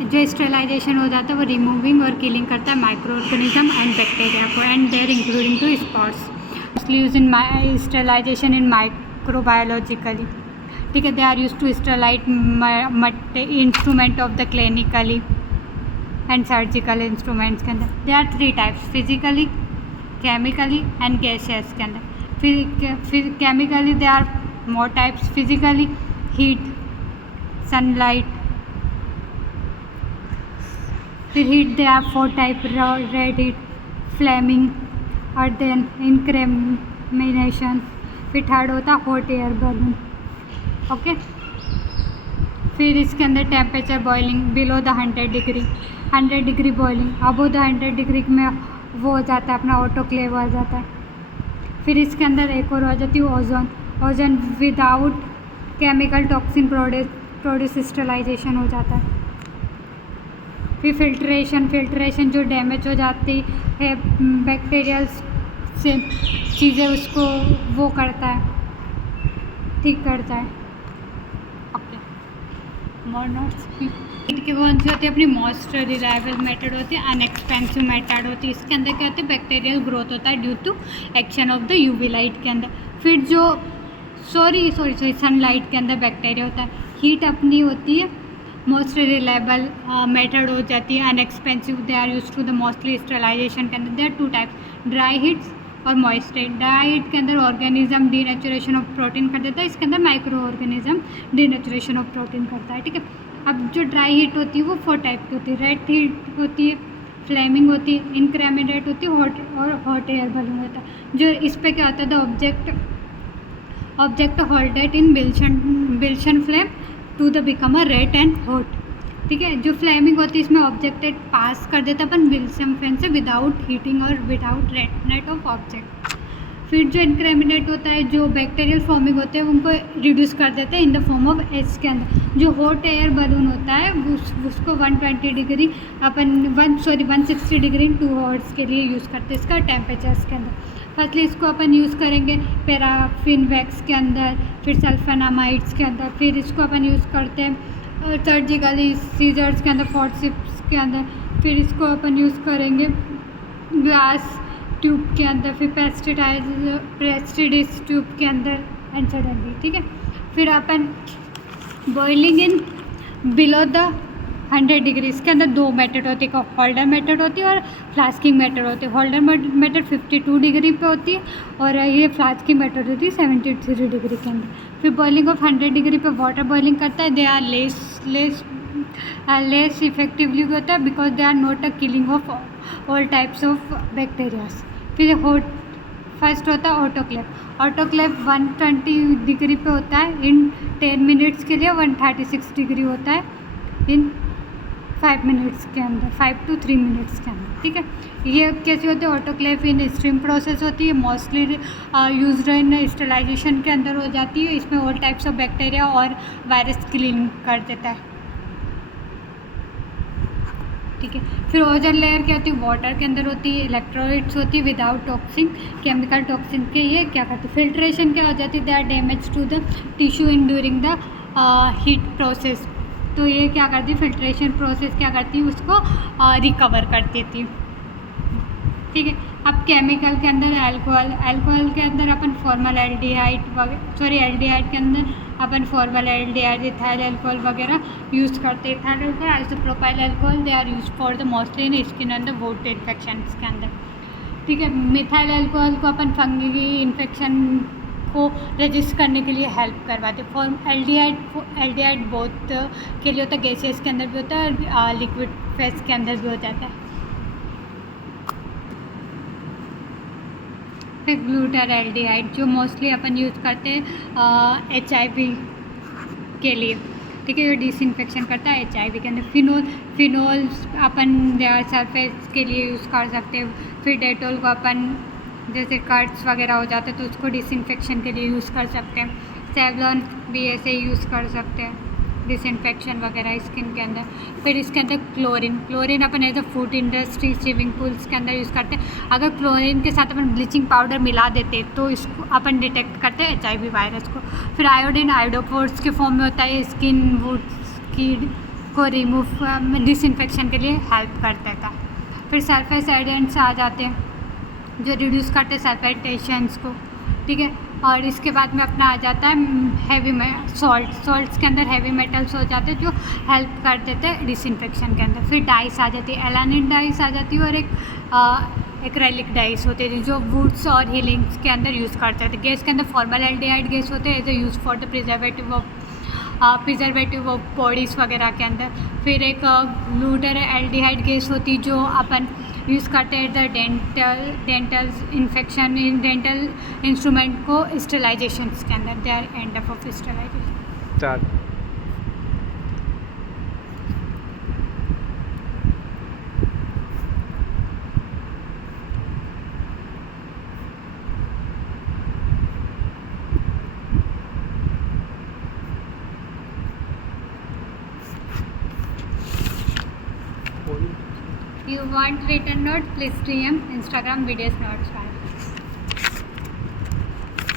जो स्टेरिलाइजेशन हो जाता है वो रिमूविंग और किलिंग करता है माइक्रो ऑर्गेनिज्म एंड बैक्टीरिया को and there including two spots mostly use in sterilization in microbiologically. ठीक है, they are use to sterilize instrument of the clinically and surgical instruments के अंदर। They are 3 types, physically, chemically and gaseous के अंदर। फिर chemically they are more types, physically heat, sunlight. फिर heat they are 4 type, red heat, flaming और then incineration. फिर third होता है हॉट एयर बलून। ओके, फिर इसके अंदर temperature boiling below the 100 degree, 100 degree boiling, above the 100 degree में वो हो जाता है अपना ऑटोक्लेव आ जाता है। फिर इसके अंदर एक और आ जाती है ozone, ozone without chemical toxin produce sterilization हो जाता है। फिर फिल्ट्रेशन, फिल्ट्रेशन जो डैमेज हो जाती है बैक्टीरियल से चीज़ें उसको वो करता है, ठीक करता है। ओके, मोर नोट्स की कौन सी होती है अपनी मोस्ट रिलायबल मेथड होती है, अनएक्सपेंसिव मेथड होती है। इसके अंदर क्या होता है, बैक्टीरियल ग्रोथ होता है due to action of the UV light के अंदर। फिर जो सनलाइट के अंदर बैक्टीरिया होता है। हीट अपनी होती है मोस्ट रिलायबल मेथड हो जाती है, inexpensive, they are use to the mostly sterilization के अंदर। They are 2 types, dry heats और मॉइस्ट हीट। ड्राई हीट के अंदर ऑर्गेनिज्म डीनेचुरेशन ऑफ प्रोटीन कर देता है, इसके अंदर micro organism denaturation of protein करता है। ठीक है, अब जो ड्राई हीट होती है वो 4 टाइप की होती है, रेड हीट होती है, फ्लेमिंग होती है, इंक्रेमिनेट होती है, हॉट एयर बलून होता है। जो इस पर क्या होता है, the object holded in Bunsen flame to the become a red and hot. ठीक है, जो फ्लेमिंग होती है इसमें ऑब्जेक्टेड पास कर देता है अपन बिल्शन फ्लेम से विदाउट हीटिंग और विदाउट रेडनेट ऑफ ऑब्जेक्ट। फिर जो इंक्रेमिनेट होता है, जो बैक्टीरियल फॉर्मिंग होते हैं उनको रिड्यूस कर देते हैं in the form of H के अंदर। जो हॉट एयर बलून होता है उसको 120 डिग्री 160 डिग्री 2 हॉर्स के लिए यूज़ करते हैं इसका टेम्परेचर्स के अंदर। फर्स्टली इसको अपन यूज़ करेंगे पैराफिन वैक्स के अंदर, फिर सल्फेनामाइड्स के अंदर। फिर इसको अपन यूज़ करते हैं सर्जिकली सीजर्स के अंदर, फोर्सिप्स के अंदर। फिर इसको अपन यूज़ करेंगे ग्लास ट्यूब के अंदर, फिर प्रेस्टिडिस ट्यूब के अंदर एंड सडनली। ठीक है, फिर अपन boiling in below the 100 degree. इसके अंदर 2 मेथड होती है, होल्डर मेथड होती है और फ्लास्किंग मेथड होती है। होल्डर मेथड 52 डिग्री पे होती है और ये फ्लास्किंग मेथड होती है 73 डिग्री के अंदर। फिर बॉइलिंग ऑफ 100 डिग्री पे वाटर बॉइलिंग करता है, दे आर लेस इफेक्टिवली होता है because they are not a killing of all types of bacterias. फिर फर्स्ट होता है ऑटोक्लेव। ऑटोक्लेव 120 डिग्री पे होता है इन 10 मिनट्स के लिए, 136 डिग्री होता है इन 5 मिनट्स के अंदर, 5 to 3 मिनट्स के अंदर। ठीक है, ये कैसे होते हैं, ऑटोक्लेव इन स्ट्रीम प्रोसेस होती है, मोस्टली यूज्ड इन स्टेरिलाइजेशन के अंदर हो जाती है। इसमें ऑल टाइप्स ऑफ बैक्टीरिया और वायरस क्लीन कर देता है। ठीक है, फिर ओजोन लेयर क्या होती है, वाटर के अंदर होती है, इलेक्ट्रोलाइट्स होती है विदाउट टॉक्सिन, केमिकल टॉक्सिन के ये क्या करती है, फिल्ट्रेशन क्या हो जाती है, they are damage to the tissue in during the heat process. तो ये क्या करती है, फिल्ट्रेशन प्रोसेस क्या करती है, उसको रिकवर कर देती है। ठीक है, अब केमिकल के अंदर अल्कोहल के अंदर अपन एल्डिहाइड के अंदर अपन फॉर्मल एल्डिहाइड, इथाइल अल्कोहल वगैरह यूज़ करते हैं। Ethyl alcohol, isopropyl alcohol, they are use for the mostly in skin and the wound infections के अंदर। ठीक है, मिथाइल अल्कोहल को अपन फंगी इन्फेक्शन को रजिस्ट करने के लिए हेल्प करवाते हैं। फॉर्म एल्डिहाइड बोथ के लिए होता है, गैसेस के अंदर भी होता है और लिक्विड फेस के अंदर भी हो जाता है। फिर ग्लूटाराल्डिहाइड जो मोस्टली अपन यूज़ करते हैं HIV के लिए। ठीक है, ये डिसइंफेक्शन करता है HIV के अंदर। फिनोल अपन सरफेस के लिए यूज़ कर सकते हैं। फिर डेटोल को अपन जैसे कट्स वगैरह हो जाते हैं तो उसको डिसइंफेक्शन के लिए यूज़ कर सकते हैं। सेवलॉन भी ऐसे यूज़ कर सकते हैं डिसइंफेक्शन वगैरह स्किन के अंदर। फिर इसके अंदर क्लोरीन अपन as a food industry, swimming pools के अंदर यूज़ करते हैं। अगर क्लोरीन के साथ अपन ब्लीचिंग पाउडर मिला देते तो इसको अपन डिटेक्ट करते हैं HIV वायरस को। फिर आयोडीन आयोडोपोर्स के फॉर्म में होता है, स्किन वुड्स की को रिमूव डिसइंफेक्शन के लिए हेल्प कर देता है। फिर सरफेस एडेंट्स आ जाते हैं जो रिड्यूस करते हैं सल्फेटेशंस को, ठीक है। और इसके बाद में अपना आ जाता है हैवी सॉल्ट्स के अंदर हैवी मेटल्स हो जाते हैं जो हेल्प कर देते हैं डिसइंफेक्शन के अंदर। फिर डाइस आ जाती है, एलानिन डाइस आ जाती है और एक एक्रेलिक डाइस होते हैं जो वुड्स और हीलिंग्स के अंदर यूज़ करते हैं। गैस के अंदर फॉर्मल्डिहाइड गैस होते हैं as a use for the preservative of bodies वगैरह के अंदर। फिर एक ग्लूटर एल्डिहाइड गैस होती है जो अपन यूज़ करते हैं the dental infection in dental instrument को स्टेलाइजेशन के अंदर। They are end of sterilization. You want written note? Please DM Instagram videos notes.